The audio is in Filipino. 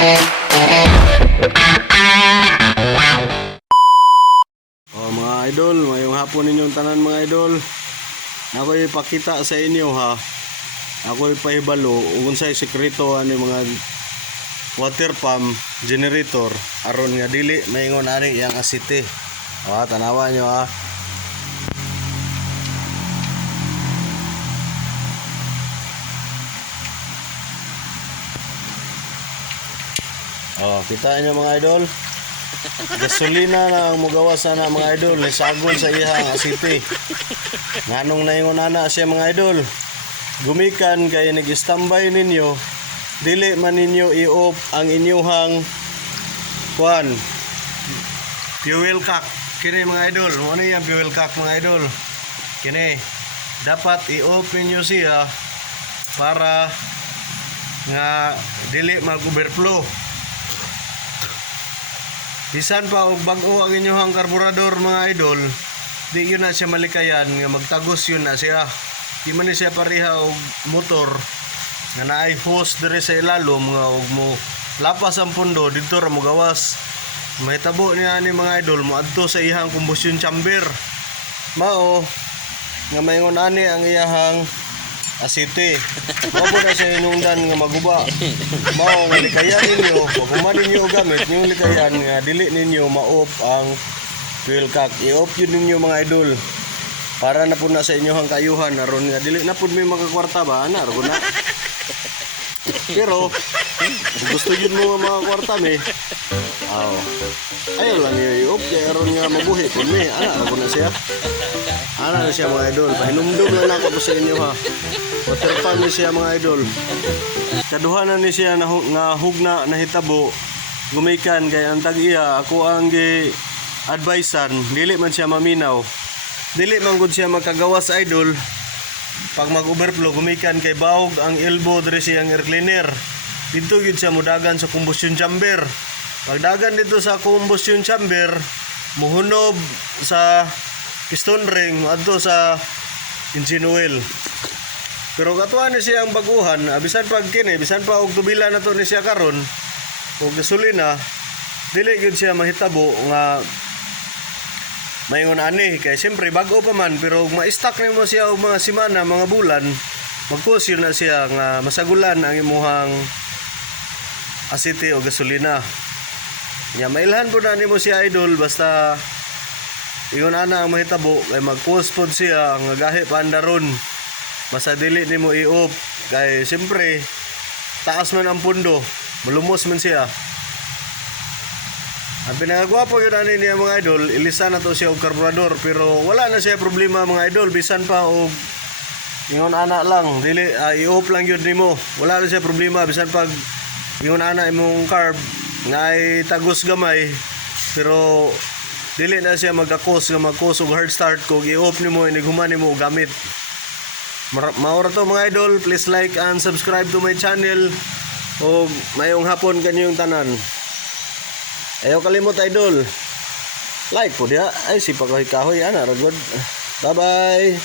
Mga idol, ngayong hapon ninyong tanan mga idol. Ako'y ipakita sa inyo ha. Ako'y pahibalo ug unsay sekreto ani mga water pump generator aron nga dili maingon ani yang asite. Tanawa nyo ha. Kita nyo mga idol. Gasolina na ang mugawas na mga idol, nisagol sa iyang asite. Nganong naingon ana siya mga idol. Gumikan kay nag-standby ninyo, dili man ninyo i-off ang inyuhang fuel cock. Kini mga idol, ano yung fuel cock mga idol? Kini dapat i-off ninyo siya para nga dili mag-overflow. Bisan pa og bag-o ang inyong karburador mga idol, di yun na siya malikayan nga magtagos yun na siya. Di man ni siya pareha og motor nga naay hose dire sa ilalom nga og mo lapas ang pundo dito ra mo gawas. Mahitabo niya ni mga idol mo adto sa iyang combustion chamber. Mao nga maingon ani ang iyahang asite. Mao na siya inungdan nga maguba. Mao nga likayan ninyo, kung man ninyo gamit yung likayan nga dili ninyo ma-off ang fuel cock. I-off yun ninyo mga idol. Para na po na sa inyong kayuhan aron nga dili na pud may makakwarta ba ana ro na. Pero gusto yun mo mga kwarta me. Ayaw lang i-off kay aron nga mabuhi pud me. Ana ro na siya. Ana na siya mga idol. Pahinumdum na ako sa inyo ha. Water pump ni siya mga idol. Kaduhanan ni siya nga hugna na hitabo. Gumikan kay ang tag-iya ako ang gi-advisean dili man siya maminaw. Dili man gud siya magkagawas idol. Pag mag-overflow gumikan kay bahog ang elbow diri siyang air cleaner. Dito gyud siya mudagan sa combustion chamber. Pagdagan dito sa combustion chamber, muhunob sa piston ring adto sa engine oil. Pero katuan ni siya ang baguhan, bisan pag kini, bisan pa og tubila na to ni siya karon, og gasolina, dili gyud siya mahitabo nga maingon ani kay siyempre bag-o pa man pero ma-stock nimo siya og mga semana, mga bulan, magpos yun na siya nga masagulan ang imuhang asite o gasolina. Nya mailhan po na nimo siya idol basta ingon ana ang mahitabo kay mag-post pod siya nga gahi pandaron. Basta dili nimo i-off kay siyempre taas man ang pundo, malumos man siya. Ang pinakagwapo yun ani niya mga idol, ilisa na to siya og karburador pero wala na siya problema mga idol bisan pa og ingon ana lang dili i-off lang yun nimo. Wala na siya problema bisan pag ingon ana imong carb nga ay tagos gamay pero dili na siya magkakos nga magkos og hard start kung i-off nimo inighuman nimo gamit. Maura to mga idol, please like and subscribe to my channel. O mayong hapon kanyong tanan. Ayaw kalimot idol. Like po dia. Ay si pagkahoy-kahoy ana ragod. Bye bye.